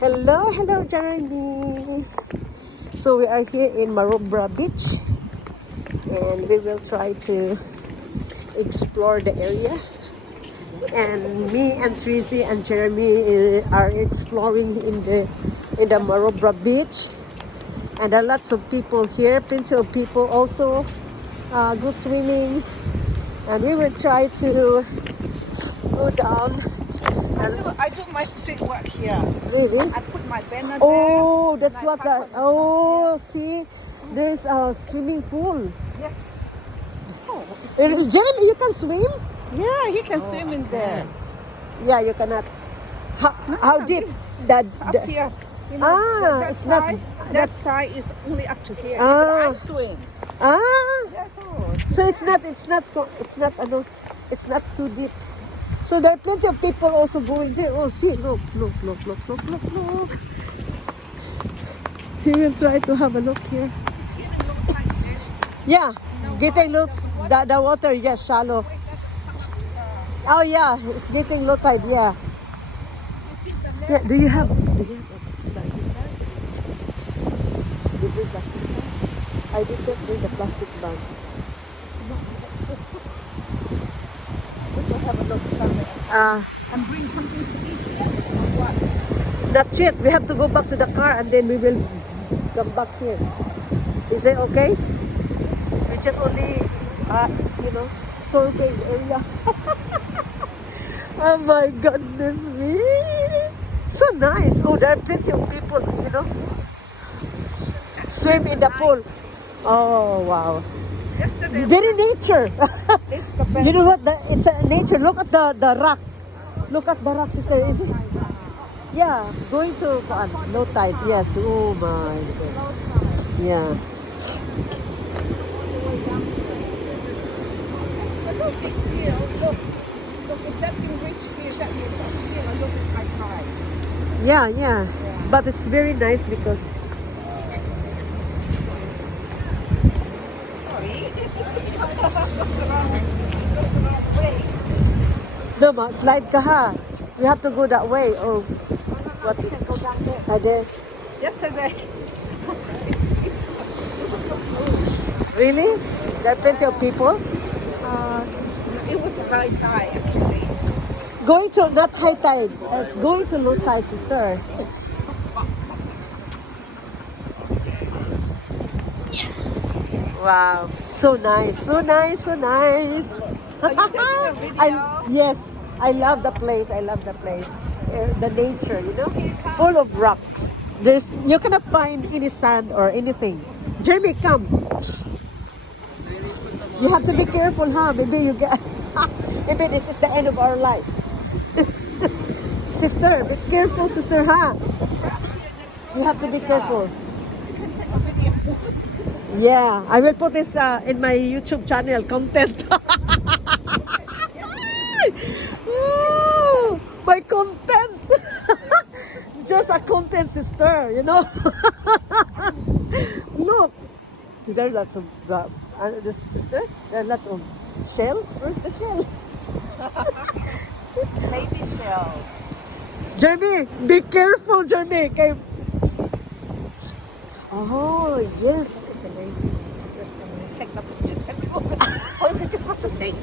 Hello, hello, Jeremy. So we are here in Maroubra Beach, and we will try to explore the area. And me and Tracy and Jeremy are exploring in the Maroubra Beach, and there are lots of people here. Plenty of people also go swimming, and we will try to go down. I do my street work here. Really? I put my banner Oh, there. that's what that. Oh, see, there's a swimming pool. Yes. Oh, Jeremy, you can swim? yeah, he can swim in there. Yeah, you cannot. How, No, how deep? That, Up here. You know, Ah, it's not- side, that side is only up to here. Ah. I swim. ah, Yes, oh. so it's not too deep. So there are plenty of people also going there. Oh, see, look. We will try to have a look here. Yeah, getting looks the water is just shallow. Oh yeah, it's getting low tide. Yeah. Yeah. Do you have a plastic bag? You bring plastic bag? I did not bring the plastic bag. We will have a look somewhere. And And bring something to eat here. Or what? not yet. We have to go back to the car and then we will come back here. Is it okay? We just only, survey the area. Oh my goodness me. So nice. Oh, there are plenty of people, swim in the pool. Oh, wow. Yesterday, Very nature. it's the best. You know what? It's a nature. Look at the rock. Look at the rock, sister. Is it? Yeah, going to low tide. Yes. Oh my God. Yeah. Look, it's here. Look, if that can reach here, that means it's here. Look, it's high tide. Yeah. But it's very nice because Sorry. Look around way. slide ka ha. We have to go that way. Oh, what? We can go down there. Are there? Yesterday, Really? There are plenty of people it was a high tide actually. going to not high tide. It's going to low tide, sister. Wow, so nice. Are you taking a video? Yes, I love the place. The nature, full of rocks. You cannot find any sand or anything. Jeremy, come. You have to be careful, huh? Maybe this is the end of our life. Sister, be careful, sister, huh? You have to be careful. You can take a video. Yeah, I will put this in my YouTube channel content. Ooh, my content. Just a content, sister, Look, there are lots of the sister. There are lots of shell. Where's the shell? Baby shells. Jeremy, be careful, Jeremy. Okay. Oh yes. Take the picture. Pose it to fascinate.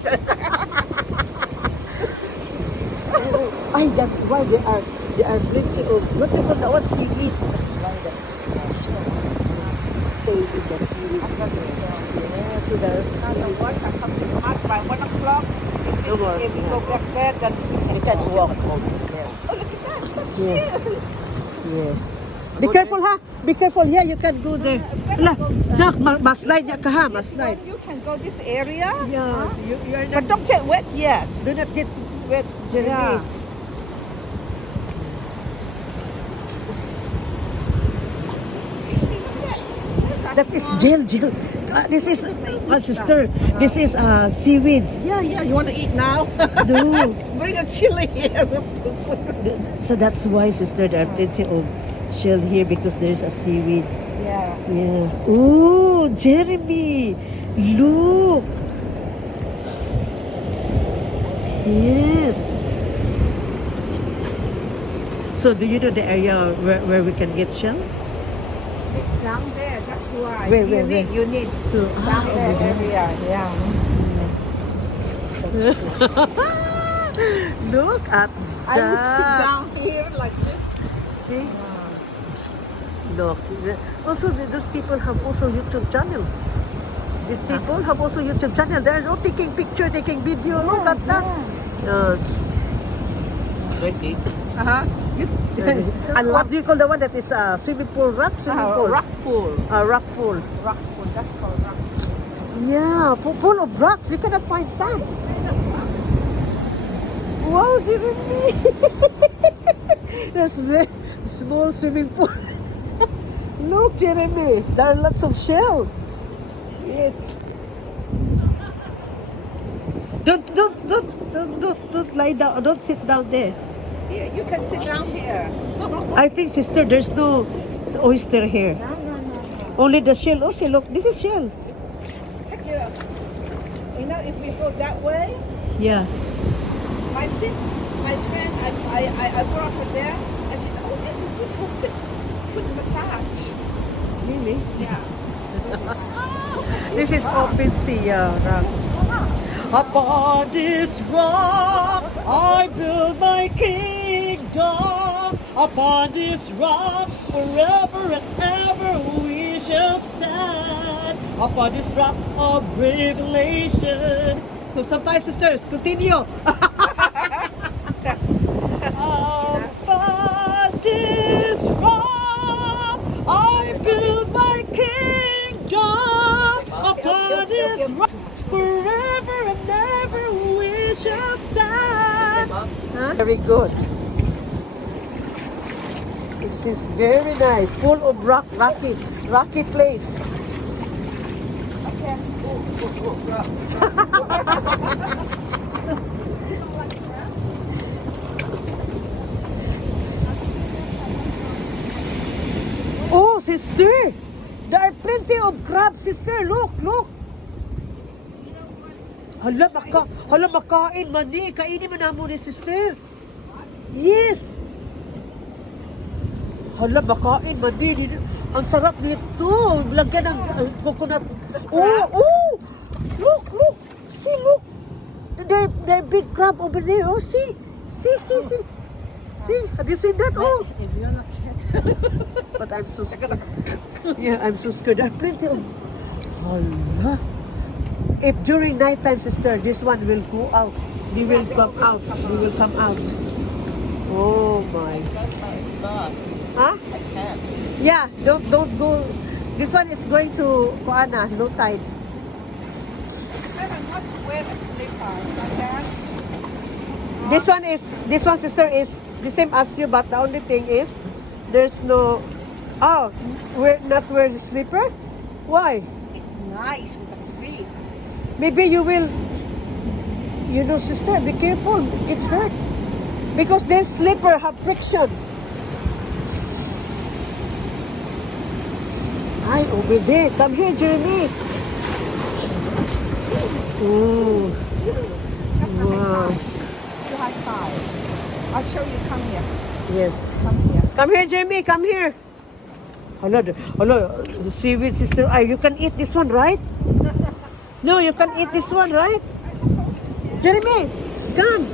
Ay, that's why they are plenty of what do you call that? What seaweeds? That's why the shell stay in the seaweeds. Yeah, so there Now the water comes to us by 1 o'clock. If we go back there, then you can walk home. Yes. oh, look at that. Yeah. Yeah. Be careful, ha? Be careful. Yeah, you can go there. Look, ma-slide niya ka, ha? Ma-slide. You can go this area. Yeah. You're But not, don't get wet yet. do not get wet, Jeremy. Yeah. That is gel. This is, sister, this is seaweeds. Yeah. You want to eat now? No. Bring a chili here. So that's why, sister, there are plenty of shell here because there's a seaweed. Yeah. Yeah. Ooh, Jeremy, look. Yes. So So do you know the area where we can get shell? It's down there. That's why. Where, you where? need To, down over there there. area. Yeah. Look at I would sit that. down here like this. See? Look. Also, those people have also YouTube channel. These people have also YouTube channel. They're not taking picture, taking video. Look at that. Uh-huh. And what do you call the one that is swimming pool? Swimming pool. Rock pool. Rock pool. Rock pool. That's called rock pool. Yeah, full of rocks. You cannot find sand. Wow, Jeremy. That's very small swimming pool. Look, Jeremy. There are lots of shell. Yeah. Don't lie down. Don't sit down there. Here, you can sit down here. I think, sister, there's no oyster here. No. Only the shell. Oh, see, look. This is shell. Yeah. You know, if we go that way, Yeah. my friend, I brought her there, and she said, "Oh, this is good for foot massage." Really? Yeah. This is open sea. Yeah. Upon this rock, I build my kingdom. Upon this rock, forever and ever we shall stand. Upon this rock of revelation. So, sometimes, sisters, continue. Upon this rock, I build my kingdom. Upon this rock, forever and ever we shall stand. Very good. This is very nice. Full of rocky place. Oh, sister! There are plenty of crabs, sister. Look. Hala, makain man ni. Kainin man namo ni sister. Yes. Hala, makain man ni. Ang sarap nito. Lagyan ng coconut. Oh! Look. See, look. There are big crab over there. Oh, see. See, have you seen that? Oh. If you're not But I'm so scared. Yeah, I'm so scared. There are plenty of... Hala. If during night time, sister, this one will go out. They will come out. Oh my. Huh? I can't. Yeah, don't go. This one is going to Kuana, no tide. Better not to wear a slipper like that. This one, sister, is the same as you, but the only thing is there's no. Oh, we're not wearing slipper. Why? It's nice with the feet. Maybe you will. You know, sister, be careful. It hurt because this slipper have friction. Ay, over there. Come here, Jeremy. Oh, wow. You high five. I'll show you. Come here. Yes. Come here. Come here, Jeremy. Come here. Hello, seaweed, sister. You can eat this one, right? No, you can eat this one, right? Jeremy, come.